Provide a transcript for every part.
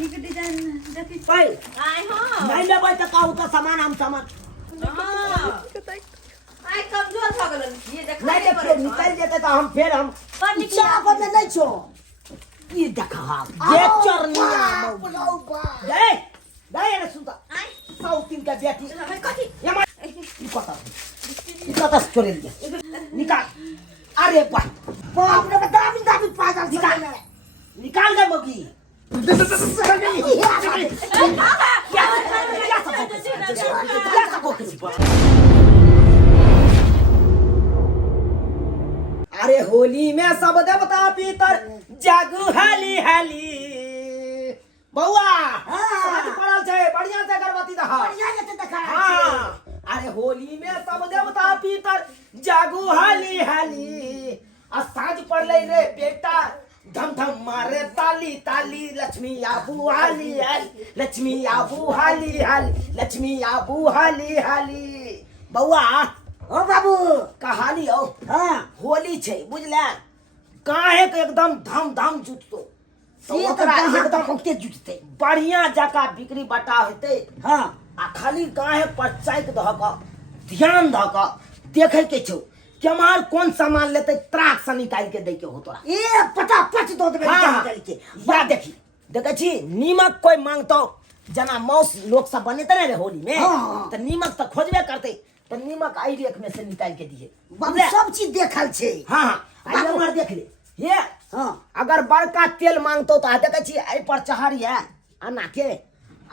निक design देखी पाई आय हां नहीं लेबै त कहू त सामान हम सामान हां आय कमजोर भ गेलन ये देख नहीं देखिए निकल जेते त हम फिर हम चाह पर नहीं छो ये देखा ये चरनिया दे दे ने सुनता आय साउथिन का बेटी कथी ये कता छोड़े दिया निकाल अरे बाप रे दाबी पागल निकाल निकाल दे मगी अरे होली में सब देवता पितर जागू हाली हाली बउआ साथ पड़ल छे बढ़िया से अगरबत्ती दहा बढ़िया से देखा हां अरे होली में सब देवता पितर जागू हाली हाली आ साँझ पड़ले रे बेटा धम धम मारे ताली ताली लक्ष्मी आबू हाली हाली लक्ष्मी आबू हाली हाली लक्ष्मी आबू हाली हाली बउआ ओ बाबू कहानी हो हां होली छे बुझले काहे के एकदम धम धम जुटतो तो ओकरा एकदम कोके जुटते बढ़िया जका बिक्री बटा होते हां आ खाली काहे पंचायत दहक ध्यान दहक देखे के छौ केमार कौन सामान लेते त्राक से निकाल के दे के हो तोरा ए पटापट दो देबे निकाल के या देखी देखे छी नीमक कोई मांगतो जना मौस लोग सब बनेते रे होली में त नीमक त खोजबे करते त नीमक आई रेख में से निकाल के दिए बाबू सब चीज देखल छे हां हां आई हमर देख ले ये हां अगर बड़का तेल मांगतो तो देखे छी आई पर चहरिया आना के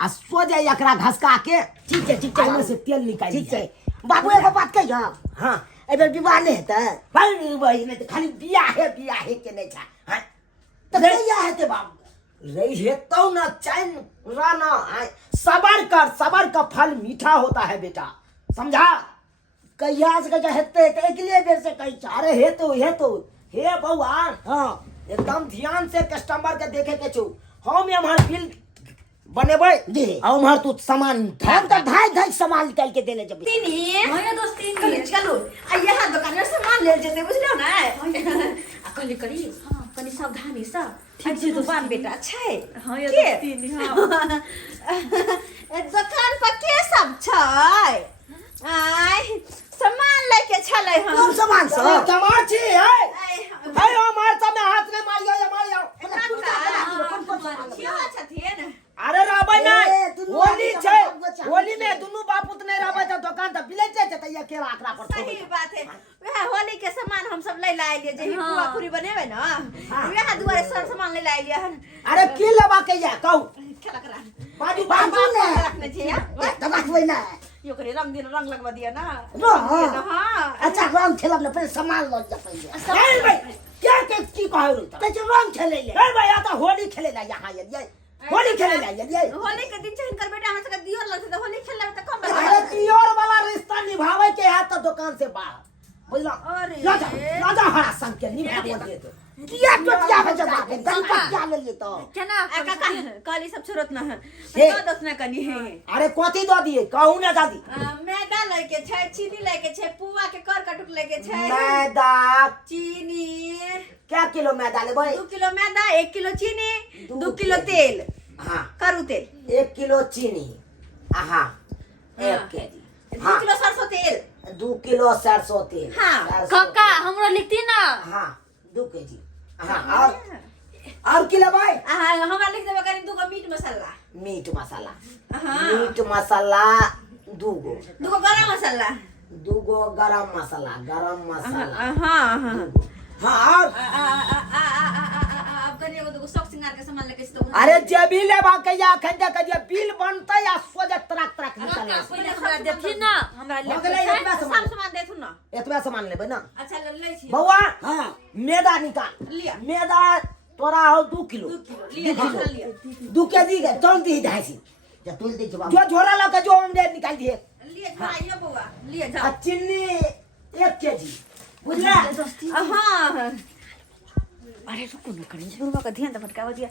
आ सोजे एकरा घसका के ठीक है ओमे से तेल निकाल ठीक है बाबू एगो बात कहियो हां एबे विवाह नहीं हेतै भाई भाई नहीं खाली बिया है के नहीं था हां त कहिया हेतै बाबू रही हेतौ ना चैन राना सबर का फल मीठा होता है बेटा समझा कहिया से कहिया हेतै त अगले बेर से कहि जा अरे हेतौ हे बउआ हां एकदम ध्यान से कस्टमर के देखे के छौ हम हमार बिल बनेबै दे आ उम्हर तू सामान हम तो ढाई सामान निकाल के देने जब तीनी हां दोस्त तीनी चलो आ यहाँ दुकान में सामान ले जेते बुझलियो ना आ कहली करी हां कनी सावधानी से ठीक छै दुकान बेटा छै हां ये दोस्त तीनी हां दुकान पर के सब छै आय सामान लेके छलै हम कौन सामान से कमार छी है हमार सामने हाथ ने मारियो अरे राबै ना होली छै होली में दुनु बापूत नहीं रहबै त दुकान त बिलै छै त ये केरा आकरा पर सही बात है वह होली के सामान हम सब ले लाए लिए जे पुआ पूरी बनेबे ना वह दुआरे सर सामान ले लाए लिए अरे की लेबा के या कहू खेला करा बाजू ने रखने छै या तबाकबै ना यो करे रंग दिन रंग लगवा दिया ना हां अच्छा रंग खेलब ले पहले सामान ल जा पहले ए भाई क्या के की कहै रे त जे रंग खेले ले ए भाई आ त होली खेले ला यहाँ ये होली खेले ला ये होली के दिन चाहिए कर बेटा हम सब दियो लगते तो होली खेलला त कम अरे दियोर वाला रिश्ता निभावे के है त दुकान से बाहर बुझला अरे राजा हरा संग के निभा दे तो किया टोटिया में जमा के गलपा क्या ले लिए तो केना काली सब छोरत ना है तो दस ना कनी है अरे कोती दो दिए कहू ना दादी मैदा लेके छै चीनी लेके छै पुआ के कर कटुक लेके छै मैदा चीनी क्या किलो मैदा लेबै 2 किलो मैदा 1 किलो चीनी 2 किलो तेल हां करू तेल 1 किलो चीनी आहा 1 केजी 2 किलो सरसों तेल 2 किलो सरसों तेल हां काका हमरा लिखती ना हां 2 केजी हां और की लेबै हमरा लिख देबे कनी 2 गो मीट मसाला मीट मसाला हां मीट मसाला 2 गो 2 गो गरम मसाला 2 गो गरम मसाला हां हां हां और अब कनी एगो 2 गो सब सिंगार के सामान लेके तो अरे जे भी लेबा के या खन के जे बिल बनतै आ सोजे ट्रक निकल पहले हमरा देथि ना हमरा हो गेलै एतबा सब सामान सामान देथु ना एतबा सामान लेबै ना अच्छा ले छी बउआ हां मैदा निकाल लिया मैदा तोरा हो 2 किलो 2 किलो लिया 2 केजी के जौन दी ढाई जा तोल दे जवाब जो झोरा ला के जो ऑमलेट निकाल दिए लिए खाइयो बउआ लिए आ जाओ चीनी 1 केजी बुझला हां अरे रुको न करी शुरुमा का ध्यान त फटकावा दिया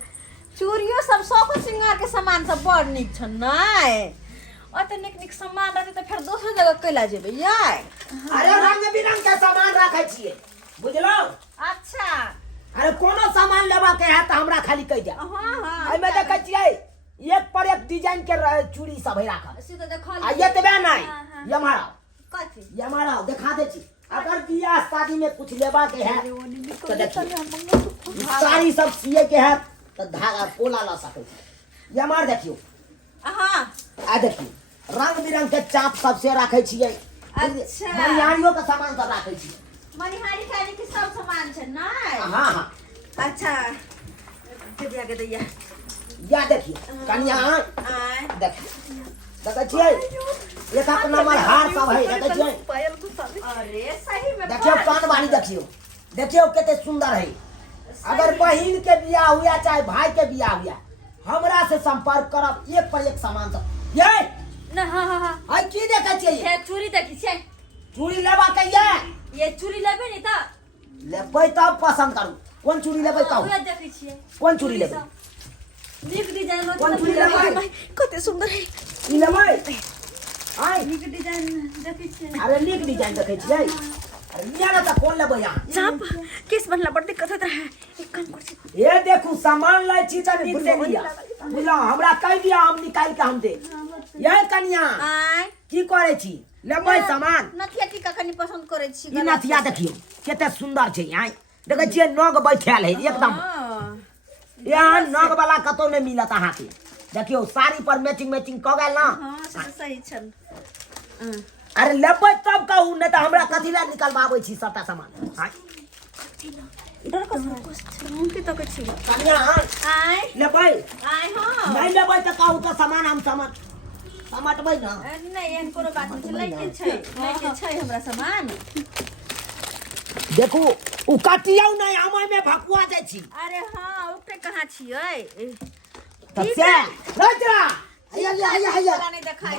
चूड़ियो सब सब सिंगार के सामान सब बड़ निक छ नै अत निक सामान रहते त फिर दोसर जगह कैला जेबे याय अरे रंग बिरंग के सामान रखै छिए बुझलो अच्छा अरे कोनो सामान लेबा के है त हमरा खाली कह दे हां हां एमे देखै छिए रहे चूड़ी सब है राखल से तो देखो आ ये तबे नहीं हाँ, हाँ। ये हमारा कथी ये हमारा दिखा दे छी अगर बियाह शादी में कुछ लेबा के है तो देखिए साड़ी सब सिए के है तो धागा पोला ला सके छी ये हमार देखियो हां आ देखियो रंग बिरंग के चाप सब से राखे छिए अच्छा। मनिहारियों का सामान सब राखे छिए मनिहारी खाली के सब सामान छै ना हां हां अच्छा के दिया के दैया या देखिए कन्या आय देखिए देखै छिए एक एक नंबर हार सब है देखै छिए पायल को सब अरे सही में देखियो कान वाली देखियो कितने सुंदर है अगर बहन के बियाह हुआ चाहे भाई के बियाह हुआ हमरा से संपर्क करब एक पर एक सामान सब ये ना हाँ हाँ हाँ आई की देखे छिए ये चूड़ी देखी छे चूड़ी लेबा के ये चूड़ी लेबे नहीं था लेबै तब पसंद करू कौन चूड़ी लेबै कहू उहे देखी छिए कौन चूड़ी लेबै नीक डिजाइन कौन चूड़ी लेबै कते सुंदर है ई लेबै आई नीक डिजाइन देखी छिए अरे नीक डिजाइन देखे छिए अरे लिया ना त कौन लेबै यहाँ चाप केस बनला बड़ दिक्कत होत रहा एक काम कर छी ये देखू सामान लै छी त नीक से लिया बुझलो हमरा कह दिया हम निकाल के हम दे ये कन्या आय की करे छी लेबै सामान नथिया टीका कनी पसंद करे छी ई नथिया देखियो कते सुंदर छै यहाँ देखे छिए नग बैठल है एकदम यहाँ नग वाला कतौ नहीं मिलत अहाँ के देखियो साड़ी पर मैचिंग मैचिंग क गेल ना हां से तो सही छन अरे लेबै तब कहू नहीं तो हमरा कथी ला निकलबाबै छी सबटा सामान हां डर को हम की तो के छी कन्या आय लेबै आय हां नहीं लेबै त कहू तो सामान हम सामान समटबै ना नहीं एहन कोनो बात नहीं छै लइके छै हमरा सामान देखू उ काटियौ नहीं हम में भकुआ जाय छी अरे हां ओकरे कहां छियै तब से राजा हैया नहीं देखाई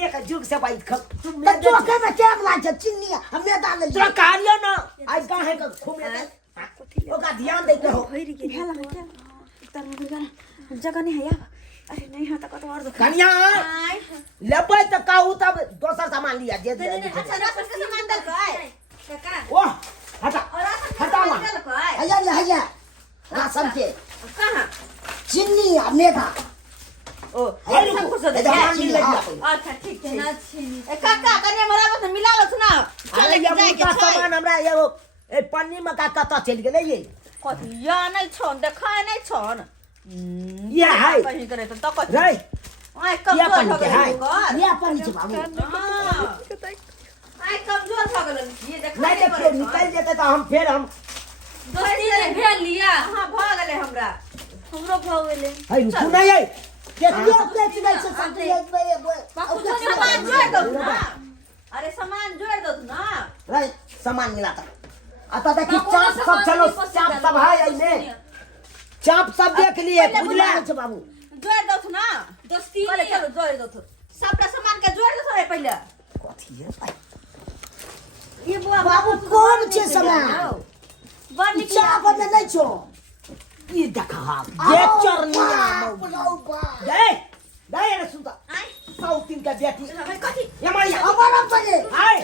ये का जुग से भाई तुम तो चोके में क्या बला छ चिन्नी हमें डाल ले तोरा कारियो ना आज काहे का घूमे दे ओका ध्यान दे के हो भइर के भेला क्या तर में गला जगह नहीं है अरे नहीं है त कत और दो कन्या आय लेबै त कहू तब दोसर सामान लिया जे अच्छा राशन के सामान दल काय काका ओ हटा और राशन के हटा सामान दल काय हैया राशन के कहां चिन्नी मैदा ओ हेलो, सब कुछ दे इधर मान लिया। अच्छा ठीक छै ना छीनी ए काका कने मरा बस मिला लो सुना अरे ये मुर्गा सामान हमरा एगो ए पन्नी में का कत चल गेलै ये कथी या नहीं छन देखाय नहीं छन ये है कहीं करे तो कथी रे आय ये कमजोर पन्नी हो के गेल है। कर ये अपन छ बाबू आय कमजोर हो गेल ये देखाय नहीं देखियो निकल जेते तो हम फिर हम दोस्ती ने भेल लिया हां भ गेले हमरा हमरो भ गेले है तू नहीं है के प्लेट में से सब सामान जोड़ दो ना अरे सामान जोड़ दो ना रे सामान मिला था आता देखी चाप सब चलो चाप सब है आई में चाप सब देख लिए बुझले छ बाबू जोड़ दो ना दोस्ती पहले चलो जोड़ दो सबटा सामान के जोड़ दो रे पहले कथी है ये बुआ बाबू कौन छे सामान बड़ निक चाप में नहीं छो ये देखा ये चरनिया दे दे रे सुता आय साउथिन का बेटी भाई कथी ये मारी हमारा पजे आए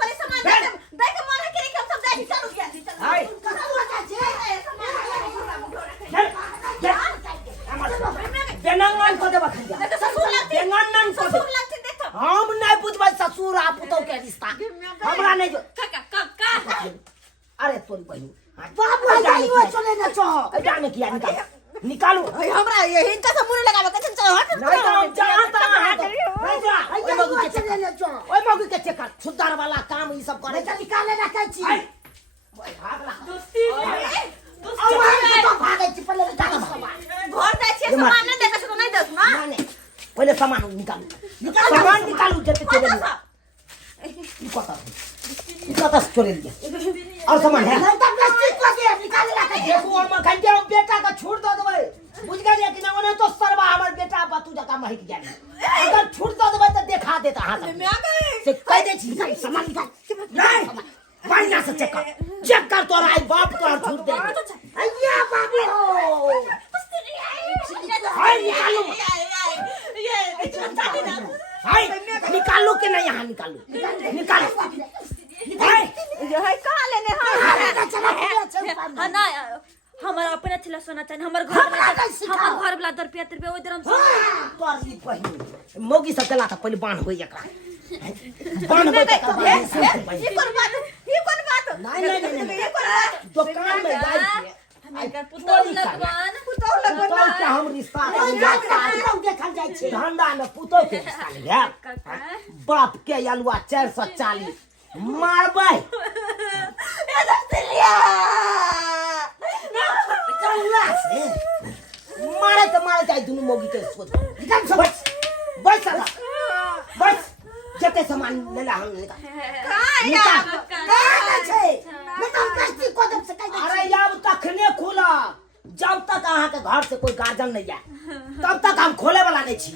कोई सामान दे के मारे के कब सब जाई चलो गया चलो आए बेनंगन को देबा खिया ससुर लगती बेनंगन को दे ससुर लगती देखो हम नहीं बुझबै ससुर आ पुतौ के रिश्ता हमरा नहीं जो काका काका अरे तोरी बहिनी बाबू हैया चले न छो जाने किया निकाल निकालो हमरा ये हिनका से मुंह लगावे के चल हट नहीं तो हम जानता है नहीं जा ओए मगु के चले न छो ओए मगु के चेक सुधार वाला काम ई सब करे नहीं निकाले ना कहै छी आई ओए भाग ला दोस्ती और तो भागे छी पहले निकाल घर जाय छे सामान नहीं देखा तो नहीं दस ना नहीं पहले सामान निकालो सामान निकालो जते चले ई पता चले लिया और सामान है नहीं तो प्लास्टिक को दे निकाले ना कहै देखो हम घंटे हम बेटा का छोड़ दो देबै बुझ गए कि ना ओने तो सरवा हमर बेटा बतू जका महक जाए अगर छोड़ दो देबै तो देखा देता हां से कह दे छी सामान निकाल नहीं बढ़िया से चेक कर तोरा आई बाप तोरा झूठ दे हैया बाबू हाय निकालो हाय निकालो के नहीं यहाँ निकालो निकालो हाय ये है कहां लेने हां चला हां ना हम हमारा अपने अच्छी सोना चाहिए हमर घर हमरा नहीं सिखाओ। हमर घर वाला 10 रुपया 3 रुपया ओइ दरम तोरी पहिनी मोगी सब चला था पहले बांध होई एकरा बांध होई एकरा ये कौन बात नहीं ये कौन दुकान में जाई के हमें कर पुतौल लगवान पुतौल पुतौ के हम रिश्ता देखल जाइ छै धंधा में पुतौ के रिश्ता ले बाप के अलुआ 440 मारबै ए दस्तिलिया कल्ला से मारे जाए दुनु मोगी के सोच निकाल सब बस साला बस जते सामान लेला हम निकाल निकाल छै निकाल कष्टी कदम से कहि अरे याब तखने खोला जब तक अहाँ के घर से कोई गार्जियन नहीं जाए तब तक हम खोले वाला नहीं छी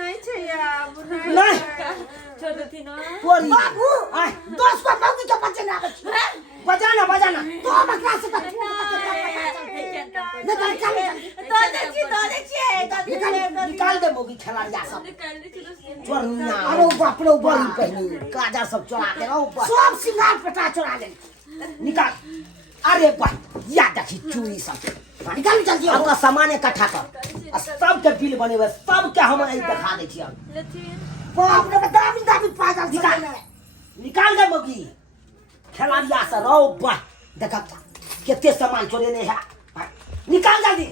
नहीं छै यार नहीं छोड़ देती ना पोरी बाबू आय 10 को मौगी के बच्चे ना आबै छै बजाना तो बकरा से कहि निकाल निकाल दे मोगी खिलाड़िया सब निकाल दी थी चोरना अरे बाप रे बड़ी बाप पहनी काजा सब चोरा के रहो ऊपर सब सिंगार पटा चोरा ले निकाल अरे भाई या देखी चूड़ी सब निकाल जल्दी आपका सामान इकट्ठा कर और सबके बिल बने हुए सबके हम यही दिखा दे छी लेती बाप रे दामी पागल निकाल निकाल दे मोगी खिलाड़िया से रहो भाई देखा कितने सामान चोरे ने है निकाल जल्दी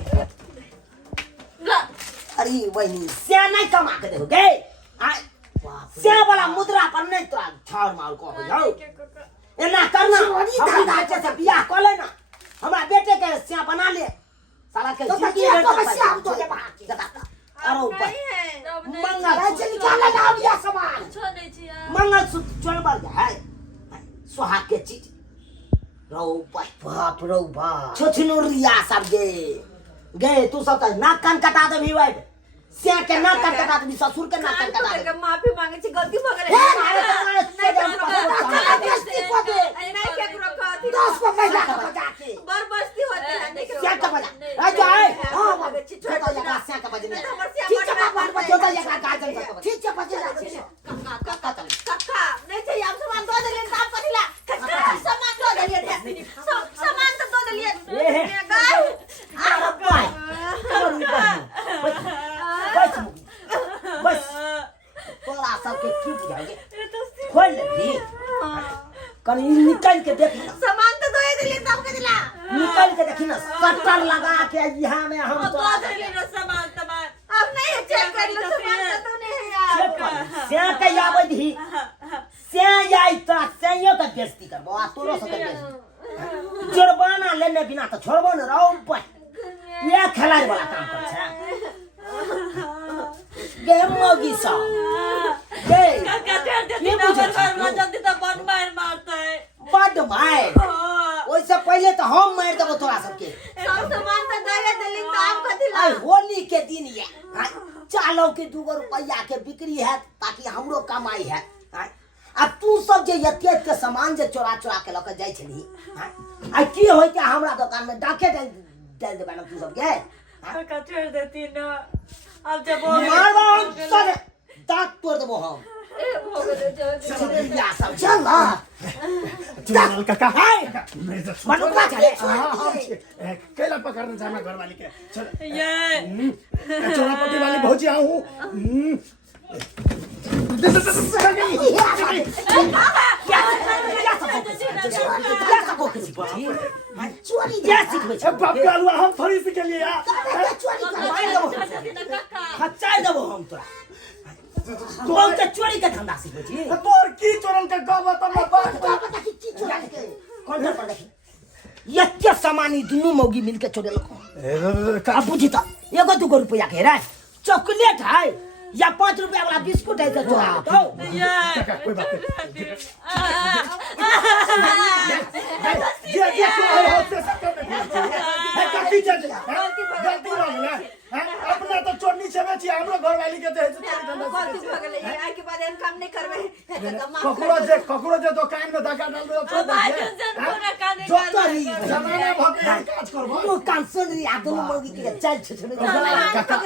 अरे वही से नहीं कमा के देखो गए से वाला मुद्रा पर नहीं तो छाड़ मार को हो जाओ एना करना हम अच्छे से बियाह कर लेना हमारा बेटे के सिया बना ले साला के तो जिंदगी बच्चे में को बच्चे हम तो के बाहर की अरे ऊपर मंगल ऐसे निकाल ले ना बिया सामान छोड़ नहीं छी यार मंगल सूत्र चोरबर है सुहाग के चीज रो ऊपर बाप रे बाप छोछनुरिया सब गए तू सब का नाक कान कटा दे भी वाइट सिया के नाक कान कटा दे ससुर के नाक कान कटा दे माफी मांगे छी गलती भ गेलै नहीं केकरो कहती 10 को पैसा बजा के बरबस्ती होती है नहीं सिया का बजा राज आए हां छोटा या सिया का बजने हमर सिया ठीक है बात छोटा या गाजन का ठीक है बजे कक्का चल कक्का नहीं छै हम सामान दो देलिए काम कथिला कक्का सामान दो देलिए सामान तो दो देलिए गाय अरे भाई बस तोरा सबके की बुझाइए खोल दे कहीं निकल के देख सामान तो दो देलिए तब कथिला निकल के देखी ना कट्टर लगा के यहाँ में हम तो दो देली ना सामान तमान अब नहीं चेक कर लो सामान तो नहीं है यार से के आवे दी से आई तो सेयो के बेइज्जती करबो आ तोरो सब के बेइज्जती जुर्माना लेने बिना तो छोड़बो न रहो पर ये खिलाड़ी वाला काम कर छे गे मोगी सा गे काका छोड़ देती ये ना बुझे घर में जल्दी तो बन मार मारता है बड भाई ओइसे पहले तो हम मार देबो तोरा सबके सब सामान तो दे देली काम कथिला आई होली के दिन ये चालो के 2 रुपया के बिक्री है ताकि हमरो कमाई है अब तू सब जे यते के सामान जे चोरा के लक जाय छली आ की होय के हमरा दुकान में डाके दे देबे ना तू सब के काका छोड़ देती ना अब जब मारबो हम सब दांत तोड़ देबो हम ए हो गए या सब चल ना चुनाल काका हाय बनुआ चले केला पकड़ना जाना घर वाली के चल ये चोरापट्टी वाली भौजी आऊं चोरी क्या सीखबे छ बाप का अलुआ हम थोड़ी सी के लिए यार चोरी कर खच्चाई देबो हम तोरा तोर के चोरी के धंधा सीखबे छी तोर की चोरन के गवा त मैं बात पता की चीज चोरा के काउंटर पर देखी यत्ते सामानी दुनु मौगी मिलके चोरे लको अब बुझी त 1-2 रुपया के रे चॉकलेट है या 5 रुपया वाला बिस्कुट है चोरा तो काका कोई बात नहीं ये कोई हो से सब कर है काफी चल गलती हो गई ना अपना तो चोरनी छबे छी हमरो घर वाली के दे चोरी धंधा गलती भ गेलै आई के बाद एन काम नहीं करबे ककरो जे दुकान में धक्का डाल दे छोड़ दे जो तोरी जमाना भके काज करबो तू कांसन री आदमी मौगी के चल छछड़े काका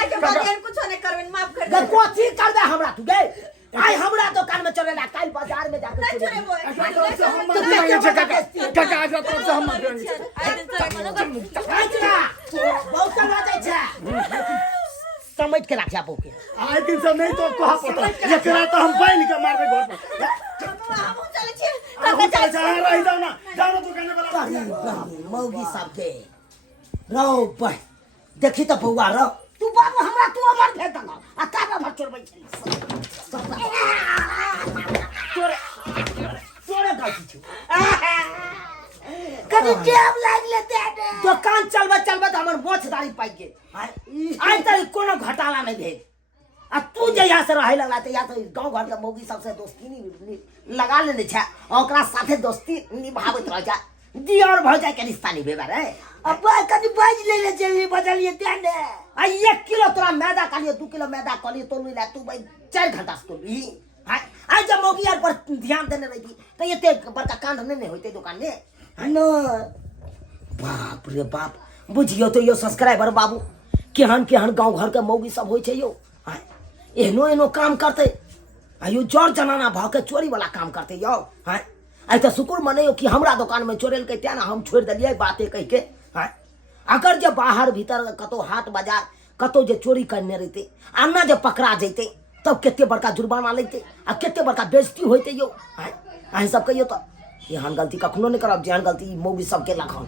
आई के बाद एन कुछ नहीं करबे माफ कर ग कोथी कर दे हमरा तू गे आई हमरा दुकान में चोरेला काल बाजार में जाके चोरी एकरा तरफ से हम माफी मांगे छै काका काका एकरा तरफ से हम माफी मांगे छै बहुत चलवा जाय छै समझ के राखिया बौके आइ दिन से नहीं तो कहा पता एकरा तो हम बांध के मारबे घर पर हम चले छी काका जा रही जाओ ना दुकान वाला मौगी सब के रहो भाई देखी तो बउआ रो तू बाबू हमरा तू अमर भेट दना आ काबा भर चोरबै छी तोरे गाछी छै कभी टेब लागले दे दे दुकान चलबे चलबे तो हमर मोछदारी पाइ गेल आइ तक कोनो घटाला नहीं भेल आ तू जे यहाँ से रहे लगा तो या तो गांव घर के मौगी सबसे दोस्ती नहीं लगा लेने छै ओकरा साथे दोस्ती निभावत रह जा दी और भौ जाए के रिश्ता नहीं भेबा रे अब कभी बाज ले जल्दी बदलिए दे दे आ 1 किलो तोरा मैदा कालिए 2 किलो मैदा कालिए तो ले तू भाई 4 घंटा से तोली आई जब मौगी यार पर ध्यान देने रही तो ये ते बड़का कांड नहीं होते दुकान में न बाप रे बाप बुझियो तो यो सब्सक्राइबर बाबू केहन केहन गांव घर के मौगी सब होय छै यो एहनो एहनो काम करते आयो जड़ जनाना भाव के चोरी वाला काम करते यो आई तो शुक्र मने कि हमरा दुकान में चोरेल के त्या ना हम छोड़ दिलिए बातें कह के अगर जब बाहर भीतर कतो हाट बाजार कतो जे चोरी करने रहते आना जब पकड़ा जैते तब केते बड़का जुर्माना लेते आ केते बड़का बेइज्जती होते यो अहीं सब कहियो तो एहन गलती कखनो नहीं करब जेहन गलती मौगी सबके लखन